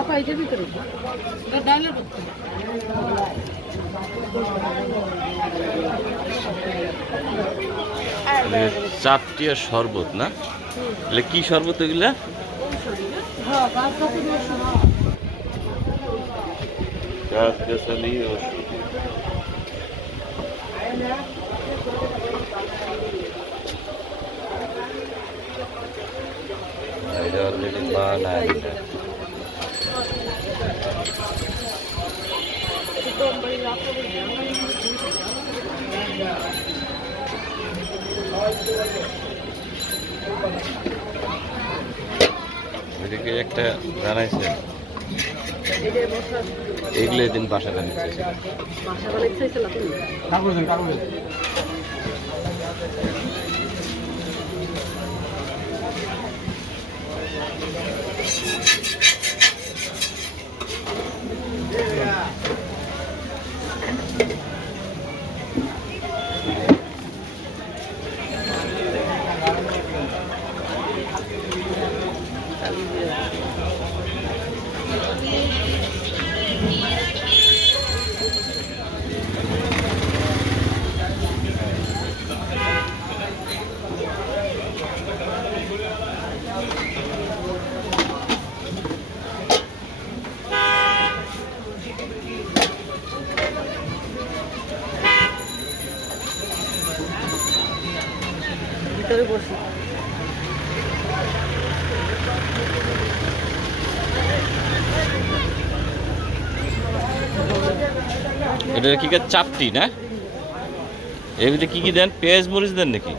আপা এটার ভিতরে ডালের করতে চাপটিয়া শরবত না? এগুলো কি শরবত এগুলা? গাছগাছালি ওষুধ। এটা অলরেডি বানায় ওইদিকে একটা জানাইছে এগুলো দিন বাসা বানাইছে ভিতরে বসি এটা কি চাপটি না? এর ভিতরে কি কি দেন? পেঁয়াজ মরিচ দেন নাকি?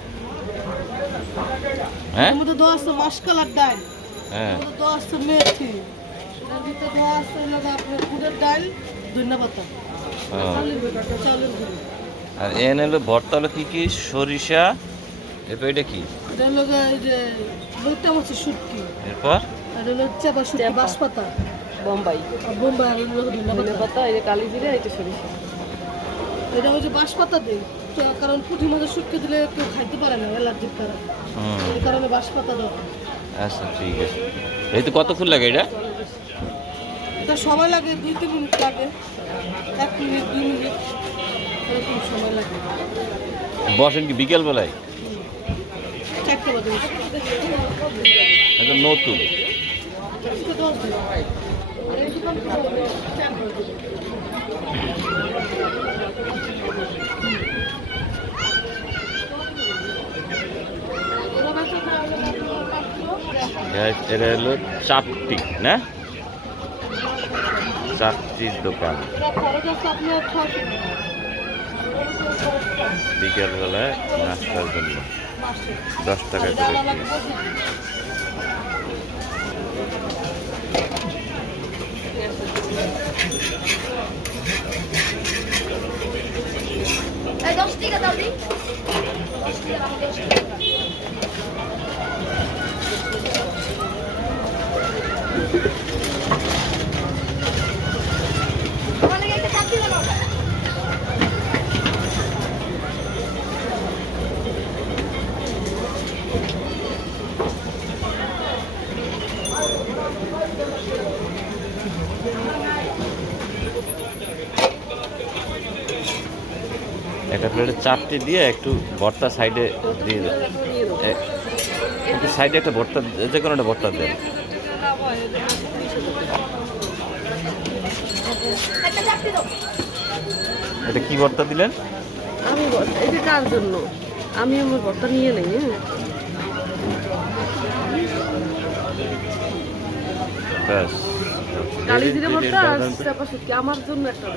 হ্যাঁ মধ্যে দেওয়া আছে মাসকালার ডাল, হ্যাঁ দেওয়া আছে মেথি, এর ভিতরে দেওয়া আছে হলো আপনার গুড়ের ডাল, ধনিয়া পাতা, চালের গুঁড়ো। আর এন হলো ভর্তা হলো কি কি? সরিষা, এরপর এটা কি? এটা হলো এই যে লইটা মাছের শুটকি, এরপর আর হলো চাপা শুটকি, বাঁশপাতা, বোম্বাই আর হলো ধনিয়া পাতা, এই যে কালি জিরা, এই যে সরিষা। এটা ওই যে বাঁশপাতা দিই, কারণ পুঁটি মাছের শুটকি দিলে কেউ খাইতে পারে না, অ্যালার্জির কারণে, এই কারণে বাঁশপাতা দেওয়া। আচ্ছা ঠিক আছে। এই তো কত ফুল লাগে এটা? এটা সময় লাগে 2-3 মিনিট লাগে, 1 মিনিট 2 মিনিট এরকম সময় লাগে। বসেন কি বিকেল বেলায়? 4টা বাজে এটা নতুন এটা হলো চাপটি না? চাপটির দোকান বিকেল বেলায় নাস্তার জন্য 10 টাকা করে। একটা প্লেটে চাপটি দিয়ে একটু ভর্তা সাইডে দিয়ে দেন, একটু সাইডে একটা ভর্তা, যে কোনো একটা ভর্তা দেন। এটা কি ভর্তা দিলেন? আমি এটা কার জন্য? আমি আমার ভর্তা নিয়ে নেই। ব্যাস কালি জিরে ভর্তা আর চাপা শুটকি আমার জন্য একটা।